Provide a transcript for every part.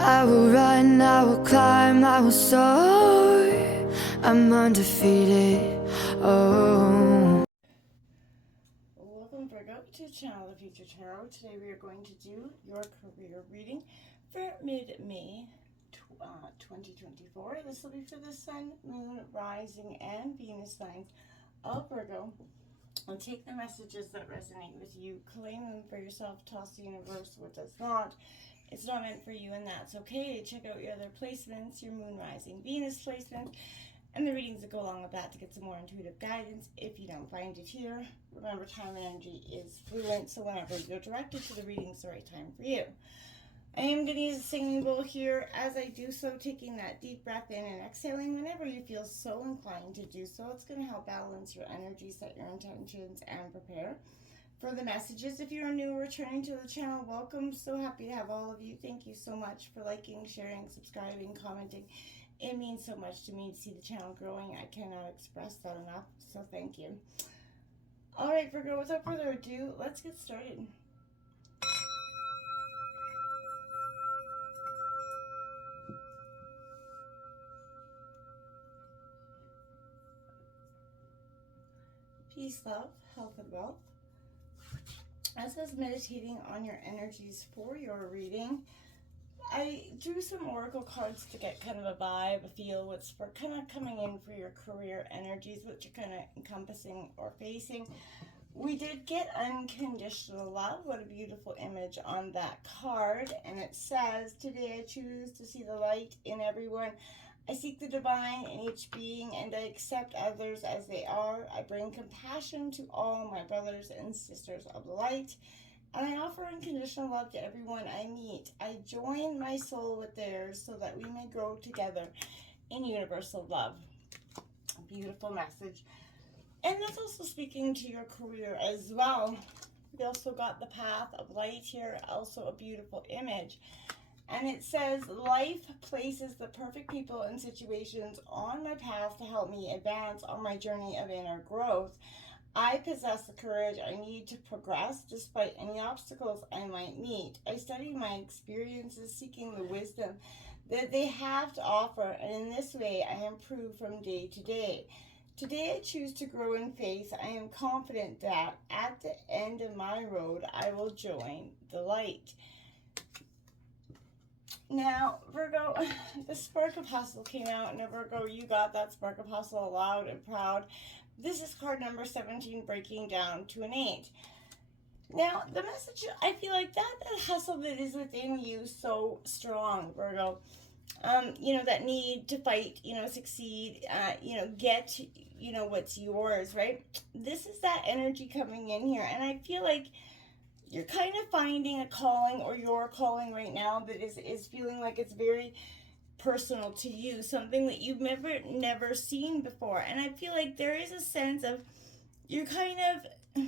I will run, I will climb, I will soar. I'm undefeated. Oh. Welcome, Virgo, to the channel of Future Tarot. Today we are going to do your career reading for mid-May 2024. This will be for the Sun, Moon, Rising, and Venus signs of Virgo. And take the messages that resonate with you, claim them for yourself, toss the universe what does not. It's not meant for you, and that's okay. Check out your other placements, your Moon, Rising, Venus placements, and the readings that go along with that to get some more intuitive guidance. If you don't find it here, remember, time and energy is fluent, so whenever you're directed to the reading, it's the right time for you. I am going to use a singing bowl here as I do so, taking that deep breath in and exhaling whenever you feel so inclined to do so. It's going to help balance your energy, set your intentions, and prepare for the messages. If you're new or returning to the channel, welcome. So happy to have all of you. Thank you so much for liking, sharing, subscribing, commenting. It means so much to me to see the channel growing. I cannot express that enough, so thank you. All right, Virgo, without further ado, let's get started. Peace, love, health, and wealth. As I was meditating on your energies for your reading, I drew some oracle cards to get kind of a vibe, a feel, what's for kind of coming in for your career energies, what you're kind of encompassing or facing. We did get unconditional love. What a beautiful image on that card. And it says, today I choose to see the light in everyone. I seek the divine in each being, and I accept others as they are. I bring compassion to all my brothers and sisters of the light, and I offer unconditional love to everyone I meet. I join my soul with theirs so that we may grow together in universal love. A beautiful message. And that's also speaking to your career as well. We also got the path of light here, also a beautiful image. And it says, life places the perfect people and situations on my path to help me advance on my journey of inner growth. I possess the courage I need to progress despite any obstacles I might meet. I study my experiences, seeking the wisdom that they have to offer, and in this way I improve from day to day. Today I choose to grow in faith. I am confident that at the end of my road I will join the light. Now, Virgo, the Spark of Hustle came out, and Virgo, you got that Spark of Hustle loud and proud. This is card number 17, breaking down to an 8. Now, the message, I feel like that hustle that is within you so strong, Virgo. You know, that need to fight, you know, succeed, you know, get, you know, what's yours, right? This is that energy coming in here, and I feel like you're kind of finding a calling, or your calling right now, that is feeling like it's very personal to you, something that you've never seen before. And I feel like there is a sense of you're kind of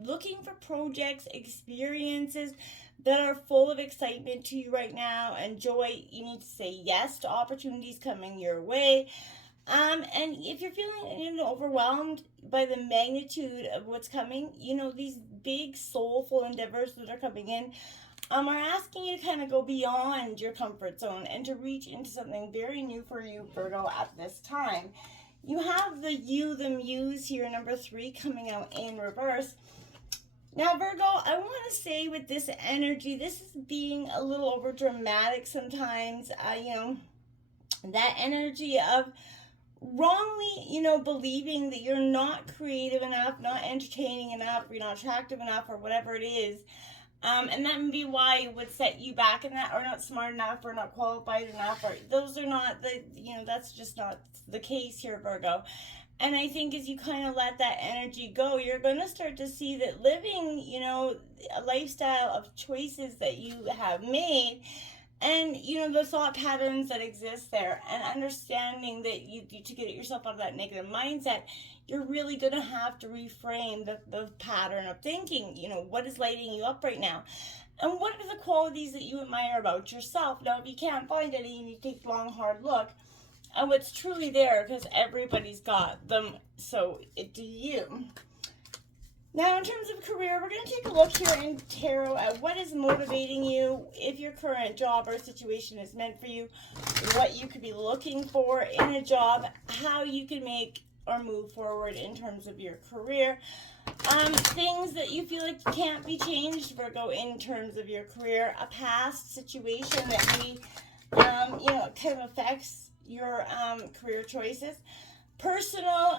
looking for projects, experiences that are full of excitement to you right now and joy. You need to say yes to opportunities coming your way. And if you're feeling, you know, overwhelmed by the magnitude of what's coming, you know, these big soulful endeavors that are coming in are asking you to kind of go beyond your comfort zone and to reach into something very new for you, Virgo, at this time. You have the Muse here, number 3, coming out in reverse. Now, Virgo, I want to say with this energy, this is being a little over dramatic sometimes. You know, that energy of wrongly, you know, believing that you're not creative enough, not entertaining enough, you're not attractive enough, or whatever it is. And that may be why it would set you back in that, or not smart enough, or not qualified enough, or those are not the, you know, that's just not the case here, Virgo. And I think as you kind of let that energy go, you're going to start to see that living, you know, a lifestyle of choices that you have made, and, you know, the thought patterns that exist there, and understanding that you to get yourself out of that negative mindset, you're really going to have to reframe the pattern of thinking. You know, what is lighting you up right now? And what are the qualities that you admire about yourself? Now, if you can't find any, you need to take a long, hard look at what's truly there, because everybody's got them. So do you. Now, in terms of career, we're going to take a look here in tarot at what is motivating you, if your current job or situation is meant for you, what you could be looking for in a job, how you can make or move forward in terms of your career, things that you feel like can't be changed, Virgo, in terms of your career, a past situation that may, kind of affects your career choices. Personal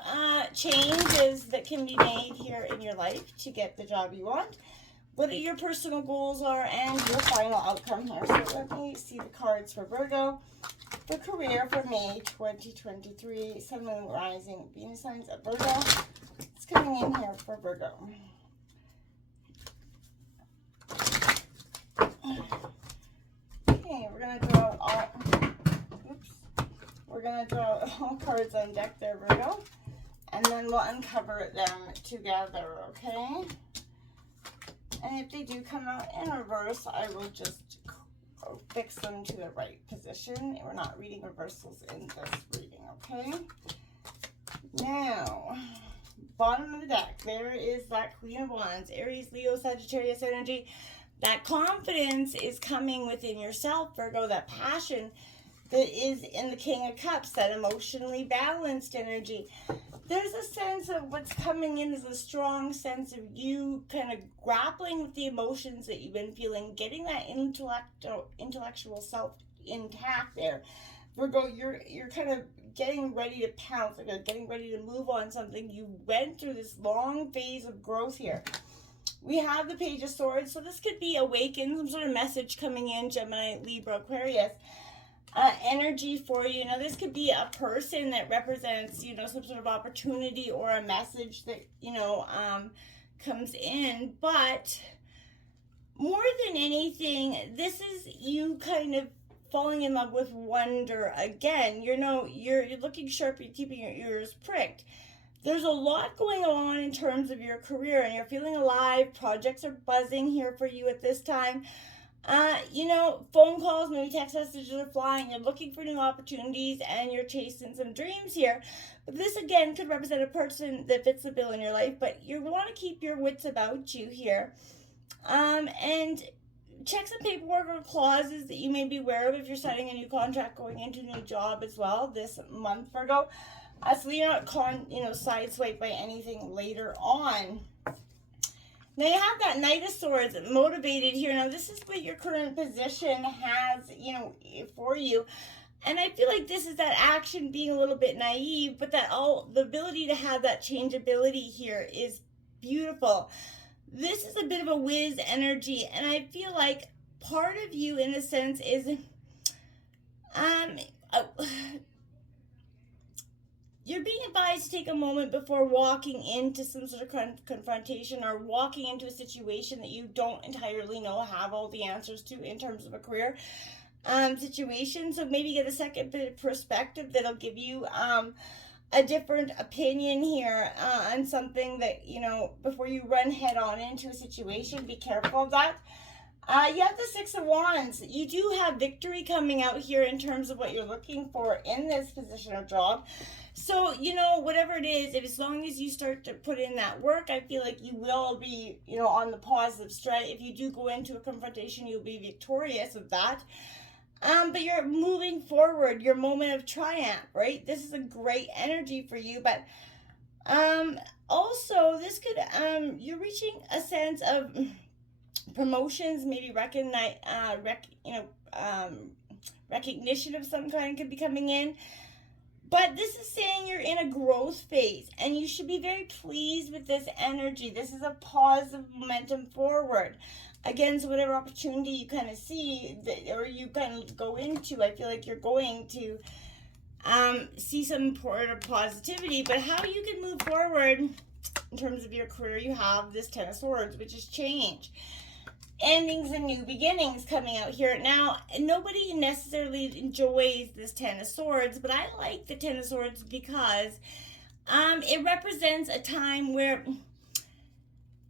changes that can be made here in your life to get the job you want, what your personal goals are, and your final outcome here. So let me see the cards for Virgo for career for May 2023. Sun, Moon, Rising, Venus signs of Virgo. It's coming in here for Virgo. Okay, we're going to draw all... We're going to draw all cards on deck there, Virgo, and then we'll uncover them together, okay? And if they do come out in reverse, I will just fix them to the right position. We're not reading reversals in this reading, okay? Now, bottom of the deck, there is that Queen of Wands, Aries, Leo, Sagittarius energy. That confidence is coming within yourself, Virgo, that passion that is in the King of Cups, that emotionally balanced energy. There's a sense of what's coming in is a strong sense of you kind of grappling with the emotions that you've been feeling, getting that intellectual self intact there. Virgo, you're kind of getting ready to pounce, like getting ready to move on something. You went through this long phase of growth here. We have the Page of Swords, so this could be awakened, some sort of message coming in, Gemini, Libra, Aquarius. Energy for you. Now, this could be a person that represents, some sort of opportunity or a message that, comes in. But more than anything, this is you kind of falling in love with wonder again. You're looking sharp, you're keeping your ears pricked. There's a lot going on in terms of your career, and you're feeling alive. Projects are buzzing here for you at this time. Phone calls, maybe text messages are flying. You're looking for new opportunities and you're chasing some dreams here. But this, again, could represent a person that fits the bill in your life, but you want to keep your wits about you here. And check some paperwork or clauses that you may be aware of if you're signing a new contract, going into a new job as well this month, Virgo. So you're not sideswiped by anything later on. Now, you have that Knight of Swords motivated here. Now, this is what your current position has, for you. And I feel like this is that action being a little bit naive, but the ability to have that changeability here is beautiful. This is a bit of a whiz energy, and I feel like part of you, in a sense, is you're being advised to take a moment before walking into some sort of confrontation or walking into a situation that you don't entirely have all the answers to in terms of a career situation. So maybe get a second bit of perspective that'll give you a different opinion here on something that, before you run head on into a situation. Be careful of that. You have the Six of Wands. You do have victory coming out here in terms of what you're looking for in this position or job. So, whatever it is, as long as you start to put in that work, I feel like you will be, on the positive stride. If you do go into a confrontation, you'll be victorious with that. But you're moving forward, your moment of triumph, right? This is a great energy for you. But also, this could, you're reaching a sense of promotions, maybe recognition of some kind could be coming in. But this is saying you're in a growth phase, and you should be very pleased with this energy. This is a positive momentum forward. Again, so whatever opportunity you kind of see or you kind of go into, I feel like you're going to see some important positivity. But how you can move forward in terms of your career, you have this Ten of Swords, which is change. Endings and new beginnings coming out here. Now, nobody necessarily enjoys this Ten of Swords, but I like the Ten of Swords because it represents a time where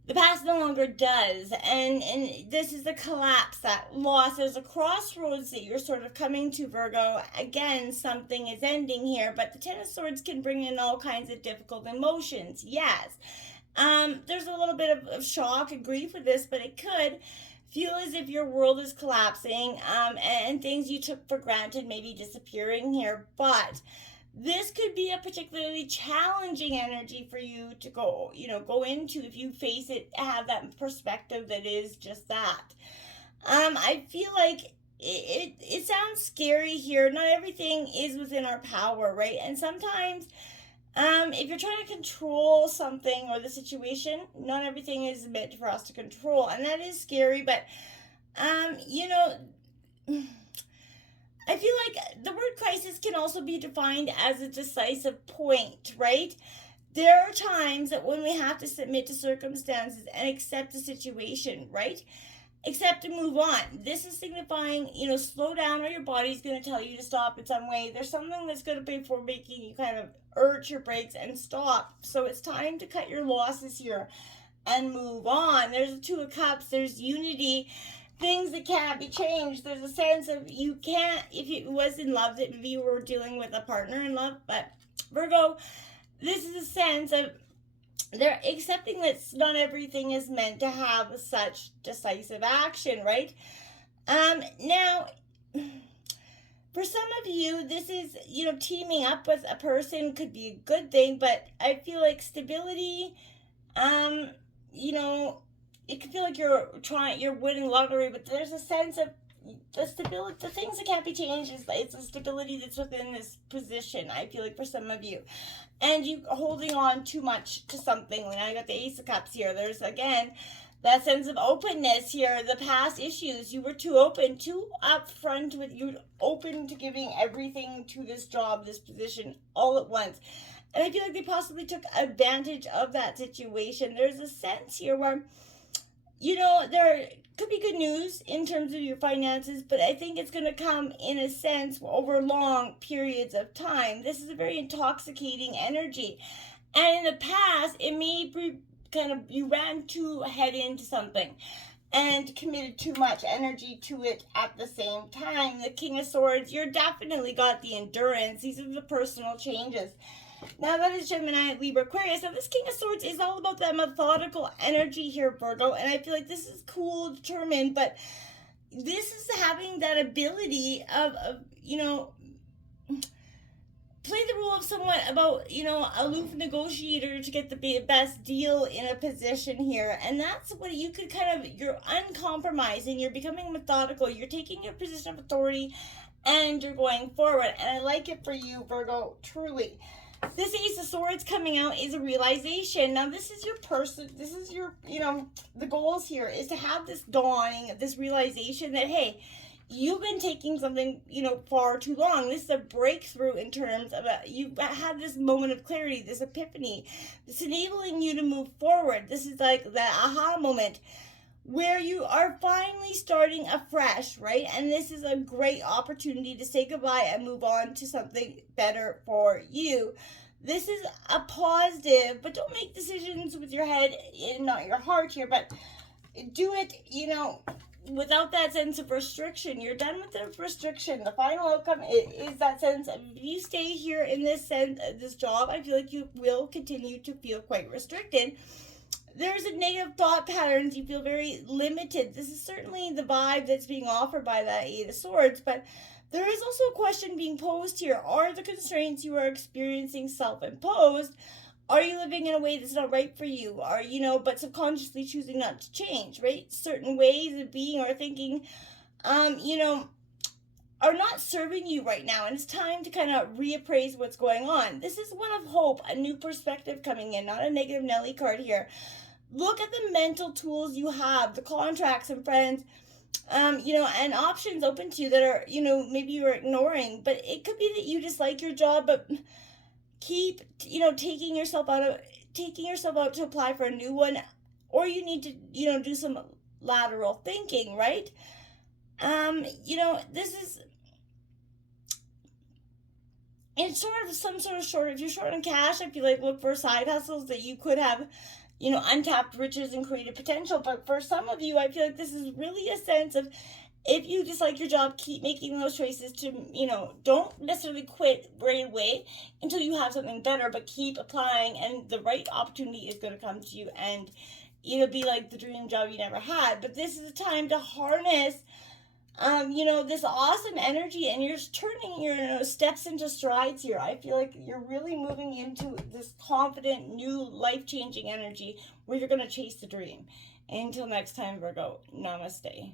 the past no longer does, and this is a collapse, that loss. There's a crossroads that you're sort of coming to, Virgo. Again, something is ending here, but the Ten of Swords can bring in all kinds of difficult emotions, yes. There's a little bit of shock and grief with this, but it could feel as if your world is collapsing, and things you took for granted maybe disappearing here. But this could be a particularly challenging energy for you to go into if you face it, have that perspective that is just that. I feel like it sounds scary here. Not everything is within our power, right? And sometimes if you're trying to control something or the situation, not everything is meant for us to control, and that is scary. But you know, I feel like the word crisis can also be defined as a decisive point, right? There are times that when we have to submit to circumstances and accept the situation, right? Accept and move on. This is signifying, slow down, or your body's going to tell you to stop in some way. There's something that's going to be for making you kind of urge your brakes and stop. So it's time to cut your losses here and move on. There's the Two of Cups. There's unity. Things that can't be changed. There's a sense of you can't, if it was in love, that maybe you were dealing with a partner in love. But Virgo, this is a sense of they're accepting that not everything is meant to have such decisive action, right? Now, for some of you, this is, teaming up with a person could be a good thing, but I feel like stability, it can feel like you're winning lottery, but there's a sense of the stability, the things that can't be changed it's the stability that's within this position, I feel like, for some of you. And you holding on too much to something. When I got the Ace of Cups here, there's again that sense of openness here. The past issues, you were too open, too upfront with you, open to giving everything to this job, this position, all at once. And I feel like they possibly took advantage of that situation. There's a sense here where, there could be good news in terms of your finances, but I think it's going to come in a sense over long periods of time. This is a very intoxicating energy. And in the past, it may be kind of, you ran too head into something and committed too much energy to it at the same time. The King of Swords, you're definitely got the endurance. These are the personal changes. Now that is Gemini, Libra, Aquarius. Now this King of Swords is all about that methodical energy here, Virgo. And I feel like this is cool, determined, but this is having that ability of play the role of somewhat about, aloof negotiator to get the best deal in a position here. And that's what you could you're uncompromising, you're becoming methodical, you're taking your position of authority, and you're going forward. And I like it for you, Virgo, truly. This Ace of Swords coming out is a realization. Now, this is your person. This is your, the goals here is to have this dawning, this realization that, hey, you've been taking something, far too long. This is a breakthrough in terms of you've had this moment of clarity, this epiphany. It's enabling you to move forward. This is like that aha moment where you are finally starting afresh, right? And this is a great opportunity to say goodbye and move on to something better for you. This is a positive, but don't make decisions with your head and not your heart here, but do it, without that sense of restriction. You're done with the restriction. The final outcome is that sense of, if you stay here in this job, I feel like you will continue to feel quite restricted. There's a negative thought patterns. You feel very limited. This is certainly the vibe that's being offered by that Eight of Swords, but there is also a question being posed here. Are the constraints you are experiencing self-imposed? Are you living in a way that's not right for you? Are, but subconsciously choosing not to change, right? Certain ways of being or thinking, are not serving you right now, and it's time to kind of reappraise what's going on. This is one of hope, a new perspective coming in, not a negative Nelly card here. Look at the mental tools you have, the contracts and friends, and options open to you that are, maybe you're ignoring. But it could be that you dislike your job, but keep, taking yourself out to apply for a new one, or you need to, do some lateral thinking, right? This is, it's sort of some sort of shortage. If you're short on cash, I feel like look for side hustles that you could have, untapped riches and creative potential. But for some of you, I feel like this is really a sense of If you dislike your job, keep making those choices to, don't necessarily quit right away until you have something better, but keep applying, and the right opportunity is going to come to you, and be like the dream job you never had. But this is a time to harness this awesome energy, and you're turning your steps into strides here. I feel like you're really moving into this confident, new, life-changing energy where you're going to chase the dream. Until next time, Virgo, namaste.